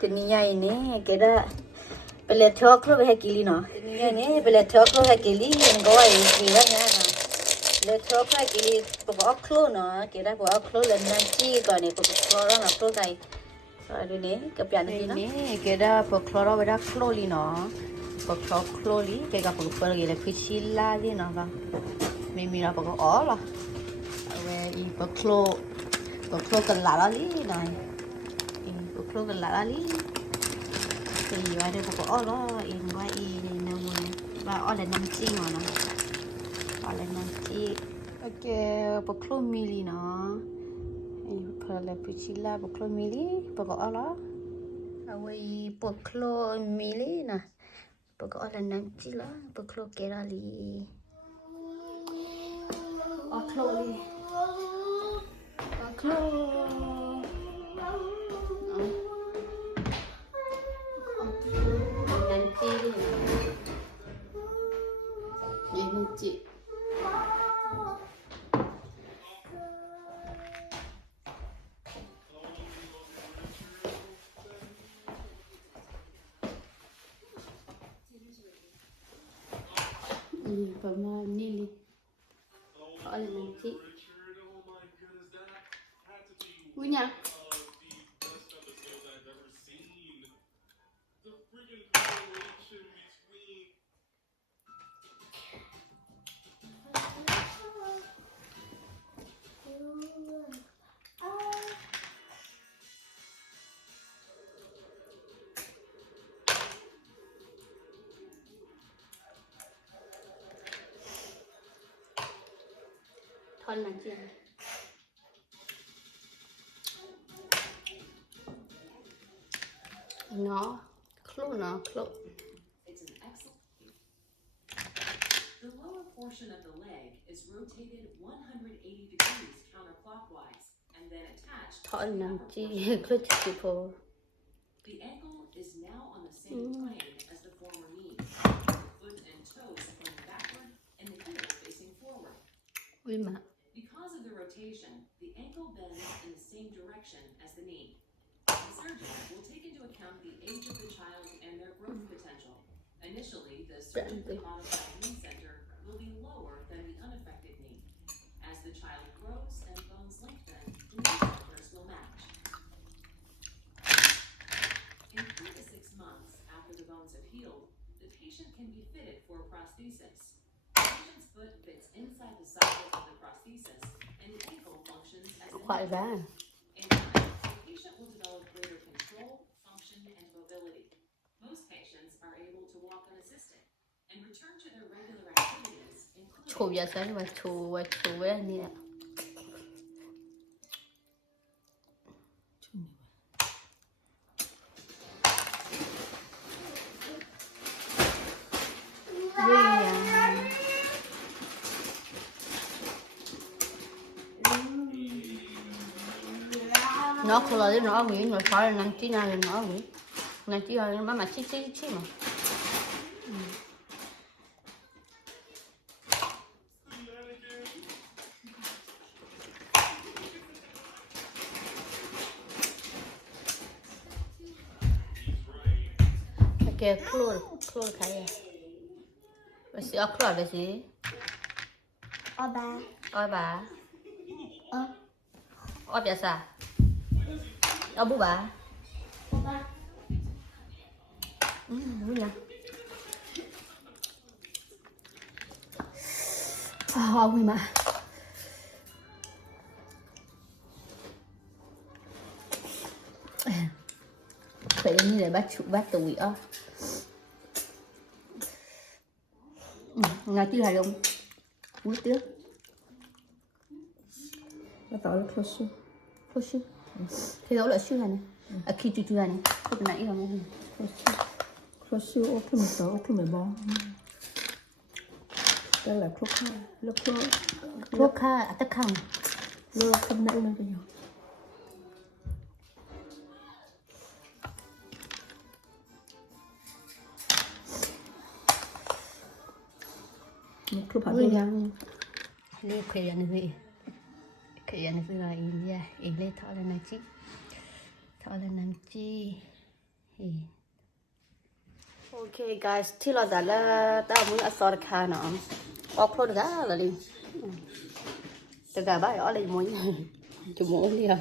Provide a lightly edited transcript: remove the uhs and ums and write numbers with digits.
Cái này nè, cái đó bây giờ thóc luôn hay kili nó. Cái này nè, bây giờ thóc luôn hay kili, anh gọi gì đó nha. Bây giờ thóc hay kili, có ốc luôn nó, cái đó có ốc luôn lên nan chi, còn này có chloro nó chloro cái. Rồi đây nè, cái biển này nè, cái đó có chloro bây giờ chloro nó, có chloro cái cái có cái này piscilla đi nó vào. Mình nó có ó rồi. Về y có chloro cần lá đi này. Có chloro cần lá đi. Thì ở đây có ó đó, in qua y này nè và ó là năm chi mà nó. Ó là năm chi. Ok, có chloro mili nó. Phải là piscilla có chloro mili, có ó đó. Away có chloro mili nè. Có ó là năm chi đó, có chloro kerali. Ó chloro đi. Ó chloro. Nanti ni nanti. Pama nili. Oleh nanti. Punya. Thon nanti. No, clue no, clue. It's an excellent. The lower portion of the leg is rotated 180 degrees counterclockwise and then attached to Thon the upper nanti, portion. clue tipo. The ankle is now on the same plane as the former knee. The foot and toes point backward and the heel facing forward. Ui mà. Because of the rotation, the ankle bends in the same direction as the knee. The surgeon will take into account the age of the child and their growth potential. Initially, the surgically modified knee center will be lower than the unaffected knee. As the child grows and bones lengthen, the knee centers will match. In 3 to 6 months after the bones have healed, the patient can be fitted for prosthesis. The patient's foot fits inside the socket of the prosthesis, and the ankle functions as the Gọi knee. ra. In time, the patient will develop greater control, function, and mobility. Most patients are able to walk unassisted and return to their regular activities, Chủ including giờ sáng mà chủ với anh nè. Nó không là nó nghĩ nó phải là nanti nào là nó nghĩ nanti là mà chi mà cái close cái này bác sĩ ở close là gì ở bà ở biasa ở bố bà đúng nha ông mà phải như là bắt tụi á ngày chưa hài đồng uống tiếc nó tạo ra close thế đó là siêu này à khi chú này không nãy là ngon close ô thứ 16 ô thứ 13 đây là close Croca tất khang nó không nãy lên bây giờ close phải ui đi nhang đi khuya này là India ile thọ là nam chi Okay guys ที่เราจะละตามืออสอร์คาเนาะออกโคตรก้าเลยแต่กาบ้าอะไรมั้ยจะมั้งเดียว